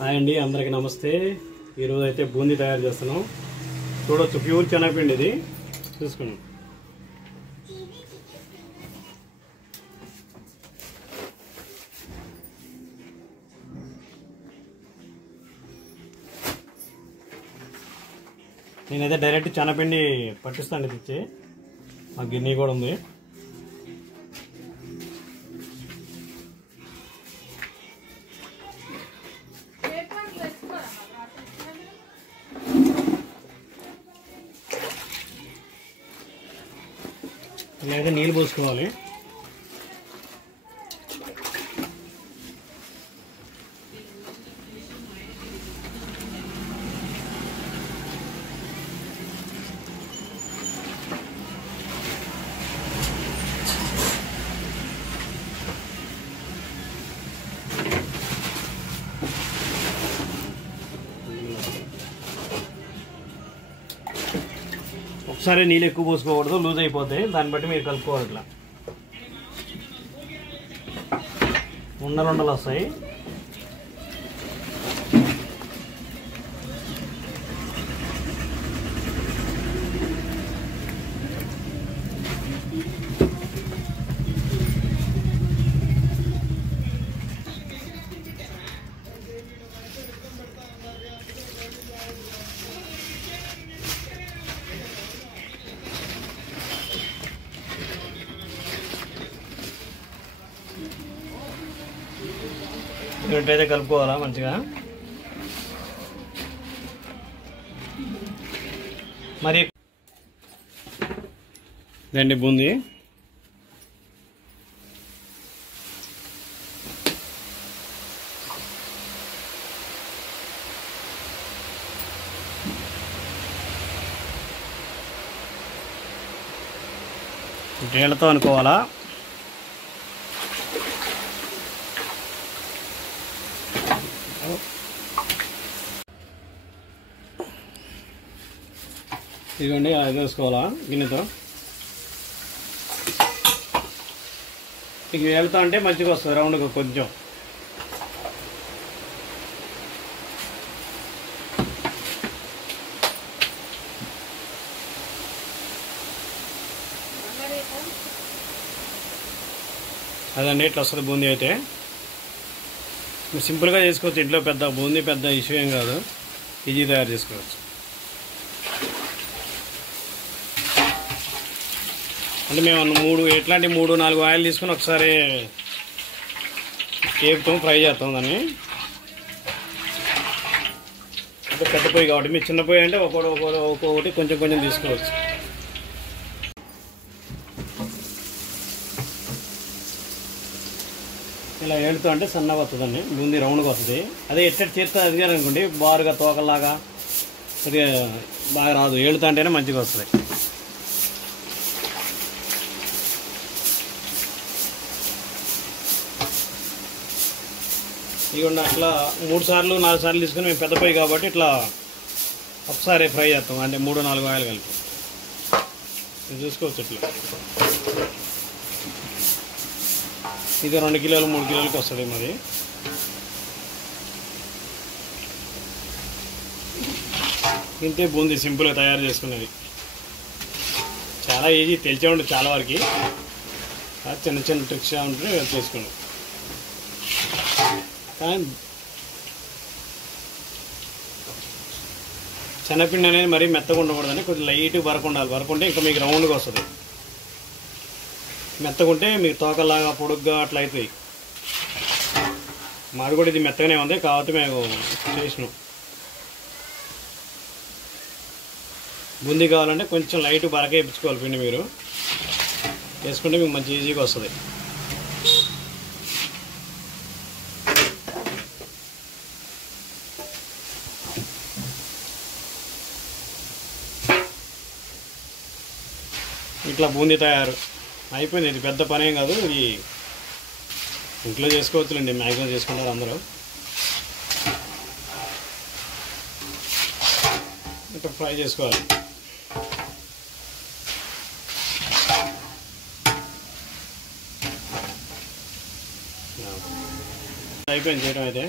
Hi అండి, అందరికీ నమస్తే. ఈరోజు అయితే బూందీ తయారు చేస్తున్నాం. చూడొచ్చు, ప్యూర్ శనగపిండి ఇది. చూసుకున్నాం. నేనైతే డైరెక్ట్ శనగపిండి పట్టిస్తాను. ఇది ఇచ్చి ఆ గిన్నె కూడా ఉంది. లేదా నీళ్ళు పోసుకోవాలి. ఒకసారి నీళ్ళు ఎక్కువ పోసుకోకూడదు, లూజ్ అయిపోతాయి. దాన్ని బట్టి మీరు కలుపుకోవాలి. ఇట్లా ఉండలు వస్తాయి. ఇలాంటివైతే కలుపుకోవాలా మంచిగా. మరి ఇదండి బూందీ. నీళ్ళతో అనుకోవాలా. ఇదిగోండి, అది వేసుకోవాలా గిన్నెతో. ఇక వెళ్తా అంటే మంచిగా వస్తుంది రౌండ్గా కొంచెం. అదండి ఇట్లా వస్తుంది బూందీ. అయితే మీరు సింపుల్గా చేసుకోవచ్చు ఇంట్లో. పెద్ద బూందీ పెద్ద ఇష్యూ ఏం కాదు, ఈజీ తయారు చేసుకోవచ్చు. అంటే మేము ఎట్లాంటి 3-4 ఆయిల్ తీసుకుని ఒకసారి కేపుతాం, ఫ్రై చేస్తాం దాన్ని. అంటే పెద్ద పొయ్యి కాబట్టి, మీరు చిన్న పొయ్యి అంటే ఒక్కొక్కటి కొంచెం కొంచెం తీసుకోవచ్చు. ఇలా ఏడుతూ అంటే సన్నగా వస్తుందండి బూందీ, రౌండ్గా వస్తుంది. అదే ఎట్టటి చేస్తే అది అనుకోండి, బారుగా తోకలాగా కొద్దిగా బాగా రాదు. ఏడుతా అంటేనే మంచిగా వస్తుంది. ఇదిగోండి, అట్లా 3 సార్లు 4 సార్లు తీసుకుని మేము పెద్ద పొయ్యి కాబట్టి ఇట్లా ఒకసారి ఫ్రై చేస్తాం. అంటే 3-4 ఆయిల్ కలిపి చూసుకోవచ్చు. ఇట్లా ఇది 2 కిలోలు 3 కిలోలకి వస్తుంది. మరి ఇంతే బూందీ సింపుల్గా తయారు చేసుకునేది. చాలా ఈజీ, తెలిసే ఉంటుంది చాలా వరకు. చిన్న చిన్న ట్రిక్స్ ఉంటే చేసుకోండి. కానీ శనగపిండి అనేది మరీ మెత్తగా ఉండకూడదని కొంచెం లైట్ బరకు ఉండాలి. బరకుంటే ఇంకా మీకు రౌండ్గా వస్తుంది. మెత్తగుంటే మీకు తోకలాగా పొడుగ్గా అట్లా అవుతాయి. మాది కూడా ఇది మెత్తగానే ఉంది కాబట్టి మేము చేసినాం. బూందీ కావాలంటే కొంచెం లైట్ బరకే వేయించుకోవాలి పిండి. మీరు వేసుకుంటే మీకు మంచి ఈజీగా వస్తుంది. ఇట్లా బూందీ తయారు అయిపోయింది. ఇది పెద్ద పనేం కాదు, ఇది ఇంట్లో చేసుకోవచ్చులేండి. మ్యాక్సిమం చేసుకుంటారు అందరూ. ఇట్లా ఫ్రై చేసుకోవాలి. అయిపోయింది చేయడం అయితే.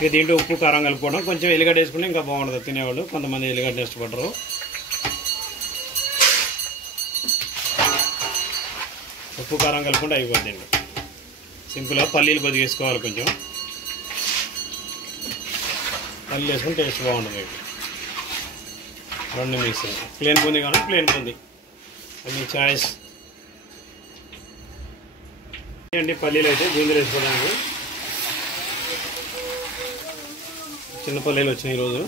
ఇక దీంట్లో ఉప్పు కారం కలుపుకోవడం, కొంచెం ఎల్లిగడ్డ వేసుకుంటే ఇంకా బాగుంటుంది తినేవాళ్ళు, కొంతమంది ఎల్లిగడ్డ ఇష్టపడరు. ఉప్పు కారం కలుపుకుంటే అయిపోద్ది. సింపుల్గా పల్లీలు కొద్దిగా వేసుకోవాలి, కొంచెం పల్లీలు వేసుకుంటే టేస్ట్ బాగుంటుంది. రెండు మిక్స్ ప్లేన్ బూందీ కానీ ప్లేన్ బూందీ మీ చాయిస్ అండి. పల్లీలు అయితే బూందీలు వేసుకోవడానికి చిన్న పల్లీలు వచ్చినాయి ఈరోజు.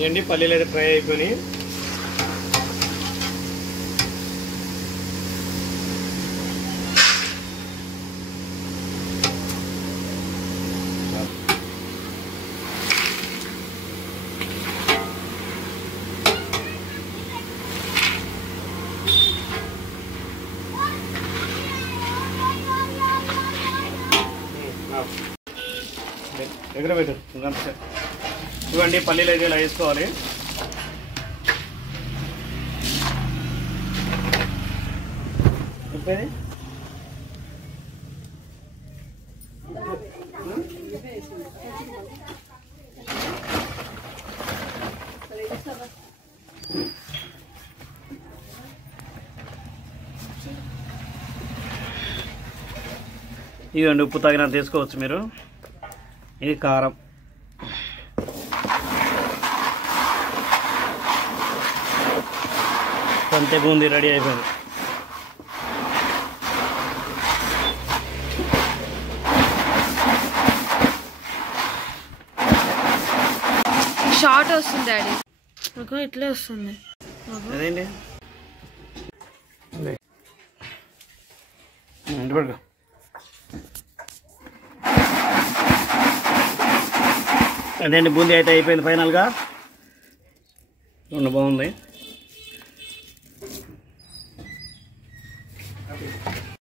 ఇవన్నీ పల్లీలు అయితే ఫ్రై అయిపోయి దగ్గర పెట్టు. ఇవ్వండి పల్లీలు అయితే ఇలా వేసుకోవాలి. ఇదండి ఉప్పు తగినంత తీసుకోవచ్చు మీరు. ఇది కారం, అంతే బూందీ రెడీ అయిపోయింది. షార్ట్ వస్తుంది డాడీ, ఇట్లే వస్తుంది. అదేంటి పడుకో. అదేంటి బూందీ అయితే అయిపోయింది ఫైనల్గా. బాగుంది.